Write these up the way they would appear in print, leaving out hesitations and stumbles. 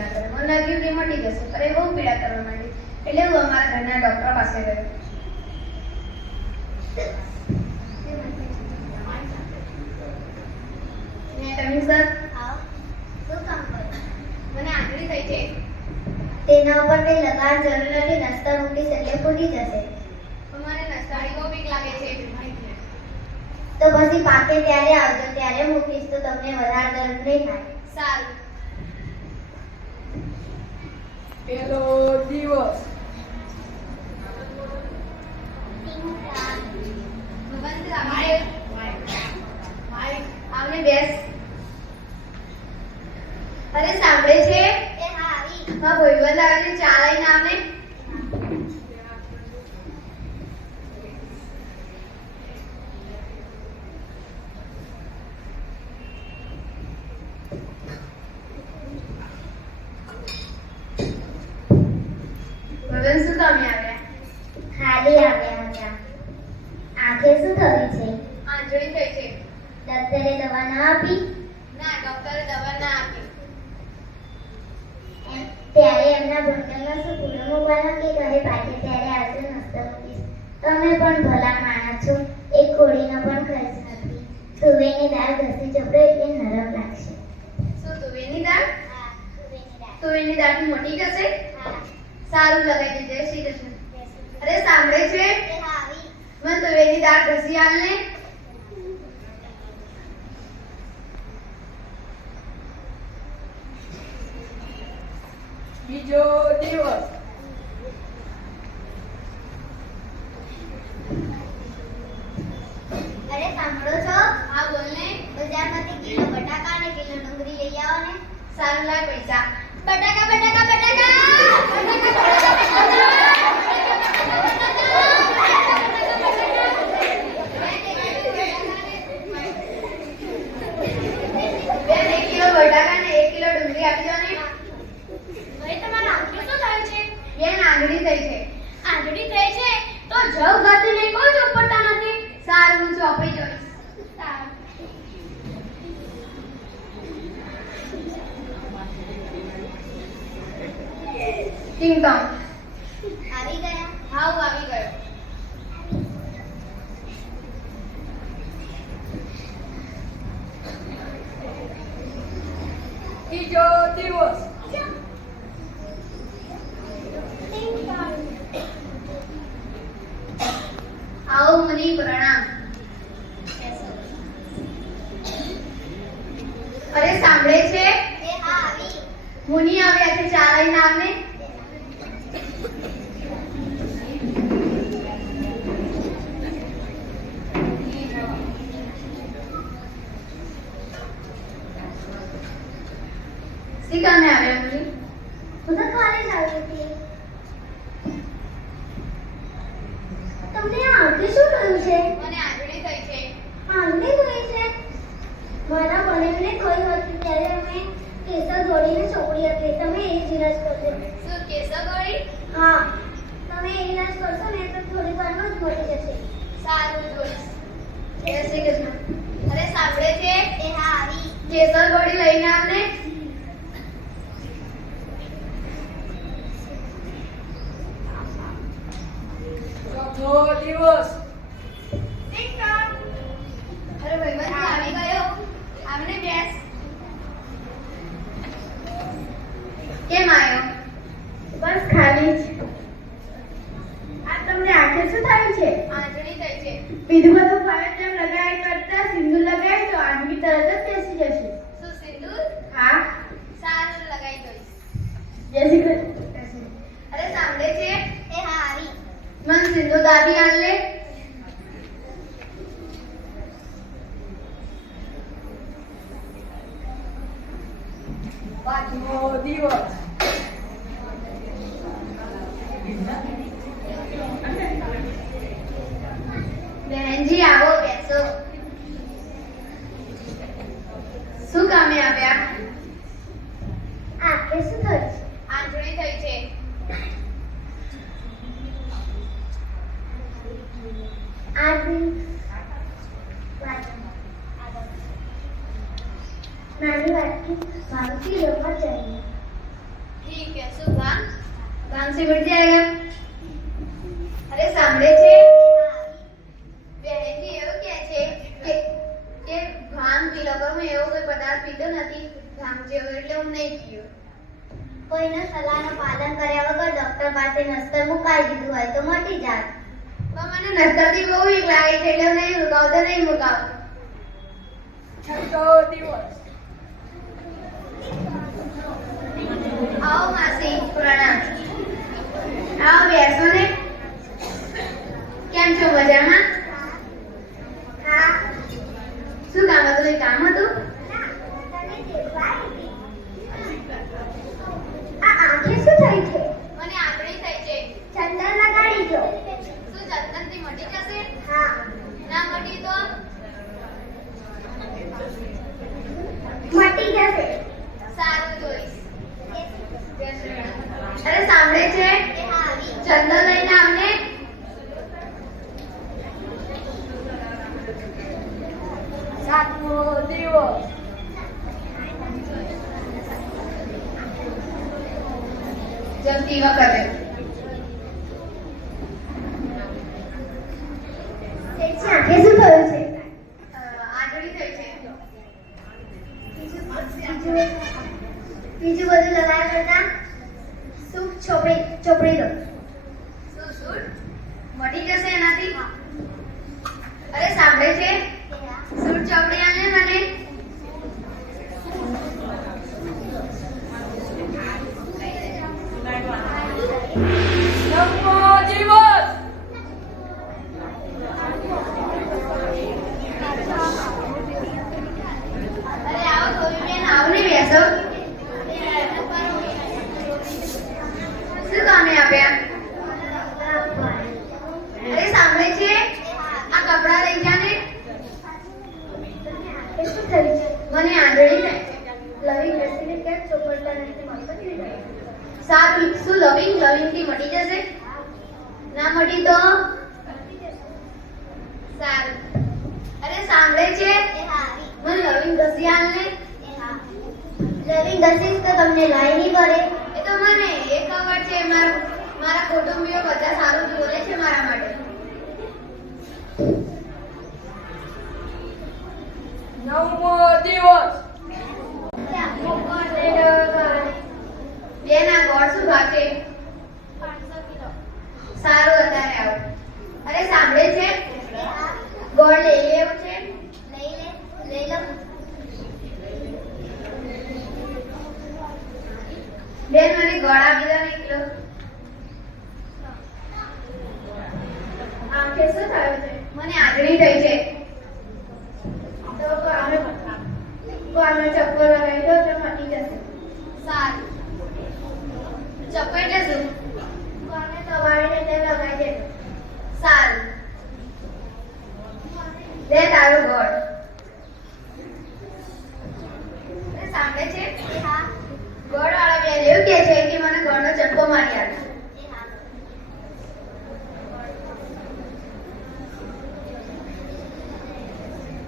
ના કરે. મને લાગ્યું કે મટી જશે, પણ એ બહુ પીડા કરવા માંડી. એટલે હું અમારા ઘરના ડોક્ટર પાસે ગયો. તમે સર શું કામ કર્યું? મને આંગળી થઈ છે. તેના ઉપર કઈ લગાડ જરૂર નથી. નસ્તા મૂકીશ એટલે ફૂટી જશે. અમારે નસ્તાની બહુ બીક લાગે છે. તો પછી પાકે ત્યારે આવજો, ત્યારે મૂકીશ તો તમને વધારે દર્દ નહીં થાય. સારું. પેલો દિવસ આવને બેસ. અરે સાંભળે છે? એ હા આવી. હા ભાઈબંધ આવે છે, ચા લઈને આવને. ભાઈબંધ શું તમે આવ્યા? ખાલી આવ્યા હતા. આંખે શું થયું છે? આંજળી થઈ છે. ડોક્ટરે દવા ના આપી? ના, ડોક્ટરે દવા ના આપી. ત્યારે એમના બોટલમાં શું પૂરો મૂકવાનો કે ઘરે પાકે ત્યારે આવજો, નસ્તો મૂકીશ. તમે પણ ભલા માણસ છો. એક કોળીનો પણ ખર્ચ નથી. તુવેરની દાળ ઘસી જબરો એટલે નરમ લાગશે. શું તુવેરની દાળ? હા, તુવેરની દાળ. તુવેરની દાળથી મોટી જશે? હા. સારું, લગાવી દેજે. શ્રી કૃષ્ણ. અરે સાંભળે છે? એ હા આવી. મને તુવેરની દાળ ઘસી આલને. બીજો દિવસ અરે સાંભળો છો? હા બોલને. બજારમાંથી કિલો બટાકા અને કિલો ડુંગળી લઈ આવો ને. સારું, લાવ પૈસા. બટાકા બટાકા બટાકા. બેન, 1 કિલો બટાકા અને 1 કિલો ડુંગળી આપી દો ને. ભાઈ તમારા આંખે શું થયું છે? બેન, આંગળી થઈ છે. આંધળી થઈ છે તો જવ ઘસીને કોઈ ચોપડતા નથી. સારું, હું ચોપડી જોઈશ. ટિંગ ટોંગ. આવી ગયા? હા, હું આવી ગયો. ત્રીજો દિવસ આવો મુનિ, પ્રણામ. અરે સાંભળે છે? એ હા આવી. મુનિ આવ્યા છે, ચા લઈને આવને. શી કામે આવ્યા મુનિ? હું તો ખાલી જ આવી હતી. તમને આ આંખે શું થયું છે? મને આંગળી થઈ છે. આંધળી થઈ છે? મારા બહેનને કહ્યું હતું ત્યારે અમે કેસર દોડીને ચોપડી હતી. તમે એ જ ઇલાજ કરજો. શું કેસર ગળી? હા, તમે એ ઇલાજ કરશો ને તો થોડી વારમાં જ મટી જશે. સારું, જોઈશ. જય શ્રી કૃષ્ણ. અરે સાંભળે છે? એ હા આવી. કેસર ગળી લઈને આવને. ચોથો દિવસ ટિંગ ટોંગ. અરે ભાઈબંધ, આવી ગયો. આવને બેસ. કેમ આવ્યો? બસ ખાલી જ. આ તમને આંખે શું થયું છે? આંજળી થઈ છે. બીજું બધું ફાવે તેમ લગાય કરતા સિંદૂર લગાય તો આંખની તરત જ બેસી જશે. શું સિંદૂર? હા. સારું, લગાવી દઈશ. જય શ્રી કૃષ્ણ. અરે સાંભળે છે? એ હા આવી. મને સિંદૂર દાદી આલ લે. પાંચમો દિવસ બહેનજી, આવો, બેસો. શું કામે આવ્યા? આંખે શું થયું છે? આંજળી થઈ છે. नानी बात की भावती लोग चाहिए। काम से मिट जाएगा। अरे सामने छे बहन जी એવું કે છે કે ભાંગ પી લો પણ હું એવો કોઈ પદાર્થ પીતો નથી ભાંગ જેવો એટલે હું નહીં પીયો. કોઈના સલાહનું પાલન કર્યા વગર ડોક્ટર પાસે નસ્તર મુકાઈ દીધું હોય તો મટી જાત. પણ મને નસ્તરથી બહુ બીક લાગે છે એટલે હું નહીં મુકાવતો નહીં મુકાવતો. છઠ્ઠો દિવસ આવો માસી પ્રણામ. આવો બેસો ને. કેમ છો મજામાં? હા, શું કામ હતું? એ કામ હતું? તને દેખવા આવી. આ આંખે શું થાય છે? મને આંગળી થઈ છે. ચંદન લગાડી જો. શું ચંદનથી મટી જશે? હા, ના મટી તો મટી જશે. સારું જોઈશ. અરે સાંભળે છે? ચંદન લઈને આવને. સાતમો દિવસ જમતી વખતે તેની આંખે શું થયું છે? આંગળી થઈ છે. બીજું બધું લગાવ્યા કરતા સૂપ ચોપડી દો. શું શું મટી જશે એનાથી? અરે સાંભળે છે? સૂટ ચોપડી આને મને. નવમો દિવસ અરે આવો ગોપીબેન, આવો ને બેસો. શું કામે આપ્યા? અરે સાંભળે છે? આ કપડાં લઈ જા ને. એ શું થયું છે? મને આંધળી થાય છે. લવિંગ બેસીને કેમ ચોપડતા નથી મળતો? સારું, શું લવિંગથી મટી જશે? ના મટી તો સારું. અરે સાંભળે છે? મને લવિંગ ઘસી આલ ને. લવિંગ ઘસીશ તો તમને લાઈ નહીં પડે. એ તો મને એ ખબર છે. મારા કુટુંબીઓ બધા સારું બોલે છે મારા માટે. નવમો દિવસ બેન આ ગોળ શું ભાવ છે? સારું અત્યારે આવો. અરે સાંભળે છે? ગોળ લઈ લેવું છે? લઈ લો. બેન મને ગોળ આપી દો ને કિલો. આંખે શું થયું છે? મને આંગળી થઈ છે. તો કામે ચપ્પો લગાવી દો તો મટી જશે. સારું. ચપ્પો એટલે શું? કોને દબાવીને તે લગાવી દે. સારું. લે તારું ગોળ. અરે સાંભળે છે? ગોળ વાળા બેન એવું કહે છે કે મને ગોળનો ચપ્પો મારી આપે.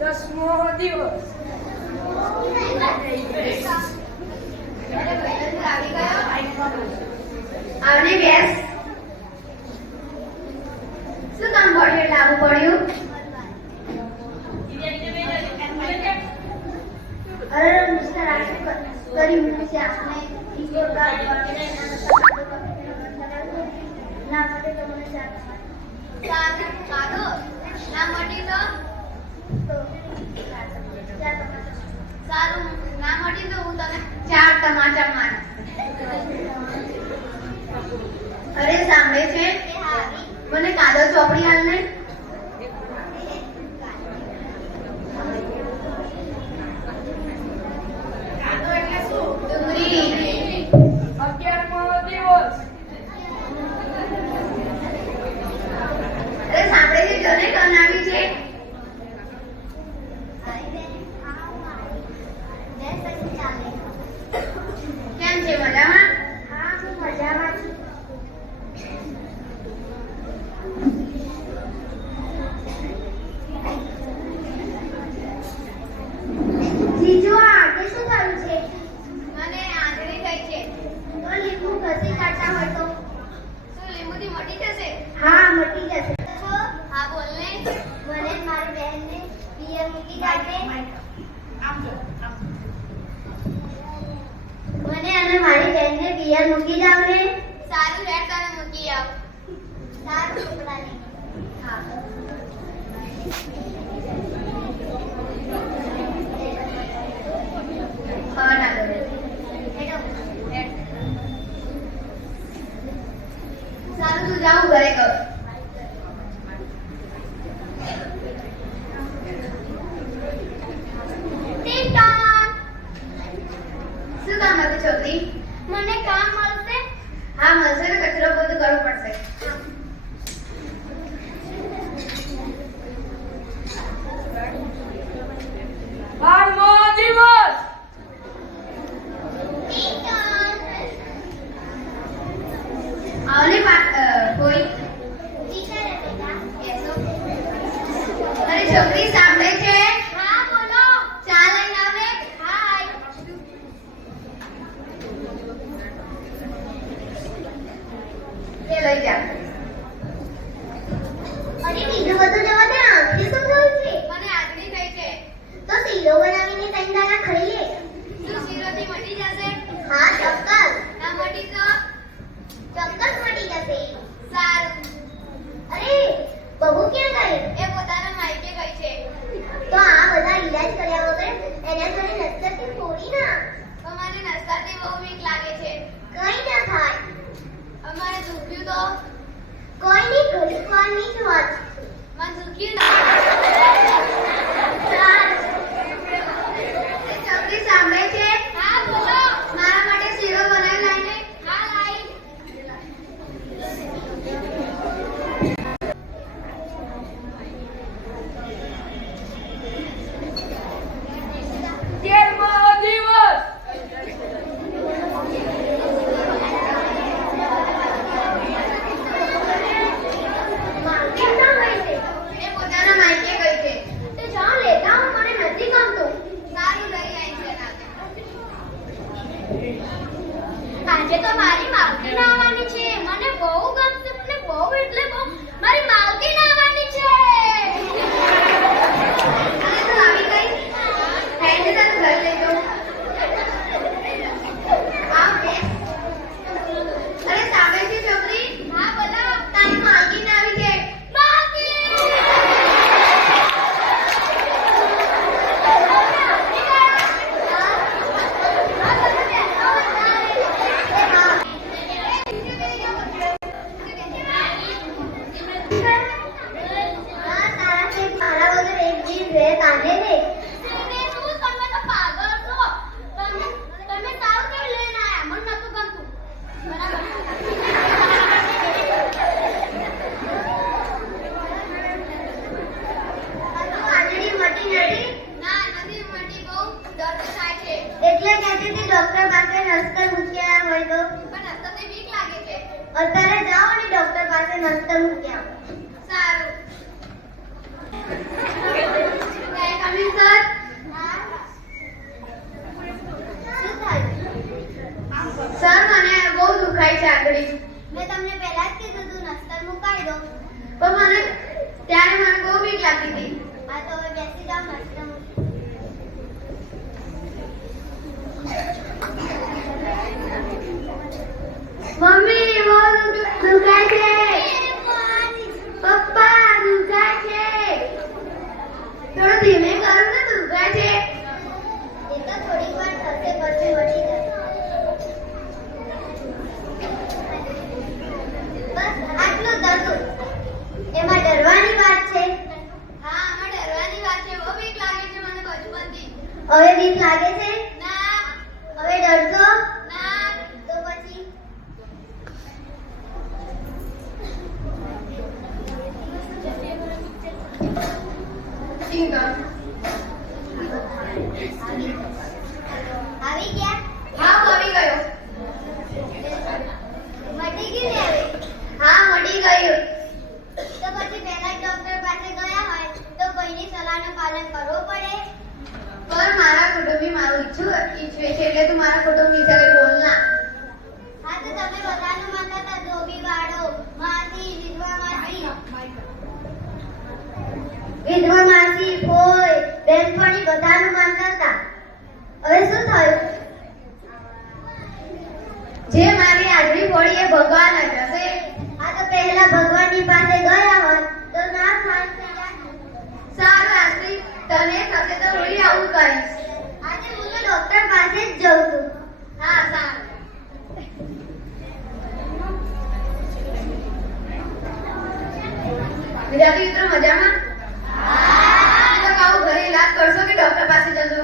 દસમો દિવસ અરે ભાઈબંધ આવી ગયો. આવને બેસ. શું કામ પડ્યું એટલે આવું પડ્યું? અરે મિસ્ટર આશુ કરી મૂકી છે આપણે ઈશ્વર ના માટે તમને સારું ખાધો ના મટી તો સારું. ના મટી તો હું તને 4 ટમાટર મારું. અરે સાંભળે છે? મને કાદો ચોપડી આલ ને. કાદો એટલે શું? ડુંગળી. 11મો દિવસ અરે સાંભળે છે? જોને ટન આવી છે. કેમ છે? મજામાં? હા, હું મજામાં છું. હા મટી જશે. હા બોલ ને. મને મારી બહેનને પિયર મૂકી જાજે. મને અને મારી બહેનને પિયર મૂકી જાવ ને. સારું હેડ તને મૂકી આવ. સારું છોકરાને. હા. હા ના કરે. હેડો. સારું તું જાઉં ઘરે કર. ટીટા શું કામ હતું છોકરી? મને કામ મળશે. હા મળશે ને, કચરો બધું કરવું પડશે. બારમો દિવસ. આવને કોઈ ટીચર બેટા. બેસો. અરે છોકરી સાંભળે છે? હા બોલો. ચા લઈને આવે. હાય. એ લઈ જા. અને બીજું બધું જવા દે. આંખે શું થયું છે? મને આદરી થઈ છે. તો શીરો બનાવીને ત્રણ દાણા ખાઈ લે. શું શીરોથી મટી જશે? હા ચોક્કસ. ના મટી તો ચોક્કસ મટી જશે. સારું. અરે બહુ ક્યાં ગઈ? એ પોતાના માયકે ગઈ છે. તો આ બધા ઈલાજ કર્યા વગર એના ઘરે નસ્તરથી થોડી ના. પણ મને નસ્તાથી બહુ બીક લાગે છે. કઈ ના થાય. અમારે દુખ્યું તો કોઈ નહીં, ઘડીક વારની જ વાત. મને દુખ્યું ના. ચાલ. એ છોકરી સાંભળે છે? હા બોલો. મારા માટે શીરો બનાવી લાઈને. હા લાઈ. તેરમો દિવસ. માગે ના હોય છે. એ પોતાના માયકે ગઈ છે. તે જાઓ લેતા આવો, મને નથી ગમતું. સારું લઈ આવી છે ના. આજે તો મારી માલકીન આવવાની છે. મને બહુ ગમશે. મને બહુ એટલે બહુ. મારી માલકીન આવવાની છે. અરે તું આવી ગઈ? હેડ તને ઘરે લઈ જાઉં. આવ બે. અરે સાંભળે છે છોકરી? હા બોલો. તારી માલકીન આવી છે. હા તારા તે મારા વગર એક દિવસ રહે કાઢે ને. તમે તો પાગલ છો. તમે સારું કેવી લઈને આયા? મને નતું ગમતું. આંધળી મટી નથી. ના નથી મટી, બહુ દર્દ થાય છે. એટલે કહેતી હતી ડોક્ટર પાસે નસ્તર મૂક્યા હોય તો. પણ અત્યારે બીક લાગે છે. અત્યારે જાઓ અને ડોક્ટર પાસે નસ્તર મૂક્યા આવો. સારું. કઈ કમી સર? શું થયું? સર મને બહુ દુખાય છે આંગળી. મેં તમને પહેલા જ કીધું તું નસ્તર મુકાઈ દો. પણ મને ત્યારે મને બહુ બીક લાગતી હતી. હા તો હવે બેસી જાઓ નસ્તર મૂકી. મમ્મી બહુ દુખાય છે. પપ્પા દુખાય છે. થોડું ધીમે કરો ને, દુખાય છે. એ તો થોડીક વાર થશે પછી મટી જશે. બસ આટલું જ હતું. એમાં ડરવાની વાત છે. હા આમાં ડરવાની વાત છે. બહુ બીક લાગે છે મને બચપનથી. હવે બીક લાગે છે? ના હવે ડરશો? ના. તો પછી ઠીક છે. આવી ગયા? હા હું આવી ગયો. મટી ગઈ ને હવે? હા મટી ગયું. તો પછી પહેલા ડોક્ટર પાસે ગયા હોય તો કોઈની સલાહનું પાલન કરવું પડે. પર મારા કુટુંબી મારું ઈચ્છે છે એટલે તું મારા કુટુંબ વિશે કઈ બોલ ના. હા તો તમે બધાનું માનતા હતા ધોબી વાળો માસી વિધવા માસી વિધવા માસી ફોઈ બેનપણી બધાનું માનતા હતા. હવે શું થયું? જે મારી હાજરી ફોડી એ ભગવાન જ હશે. આ તો પહેલા ભગવાનની પાસે ગયા હોત તો ના થાય. સારું આશ્રી, તને થશે તો વળી આવું કરીશ. આજે હું તો ડોક્ટર પાસે જ જઉં છું. હા સારું. વિદ્યાર્થી મિત્રો મજામાં? તો કહું ઘરે ઈલાજ કરશો કે ડોક્ટર પાસે જશો?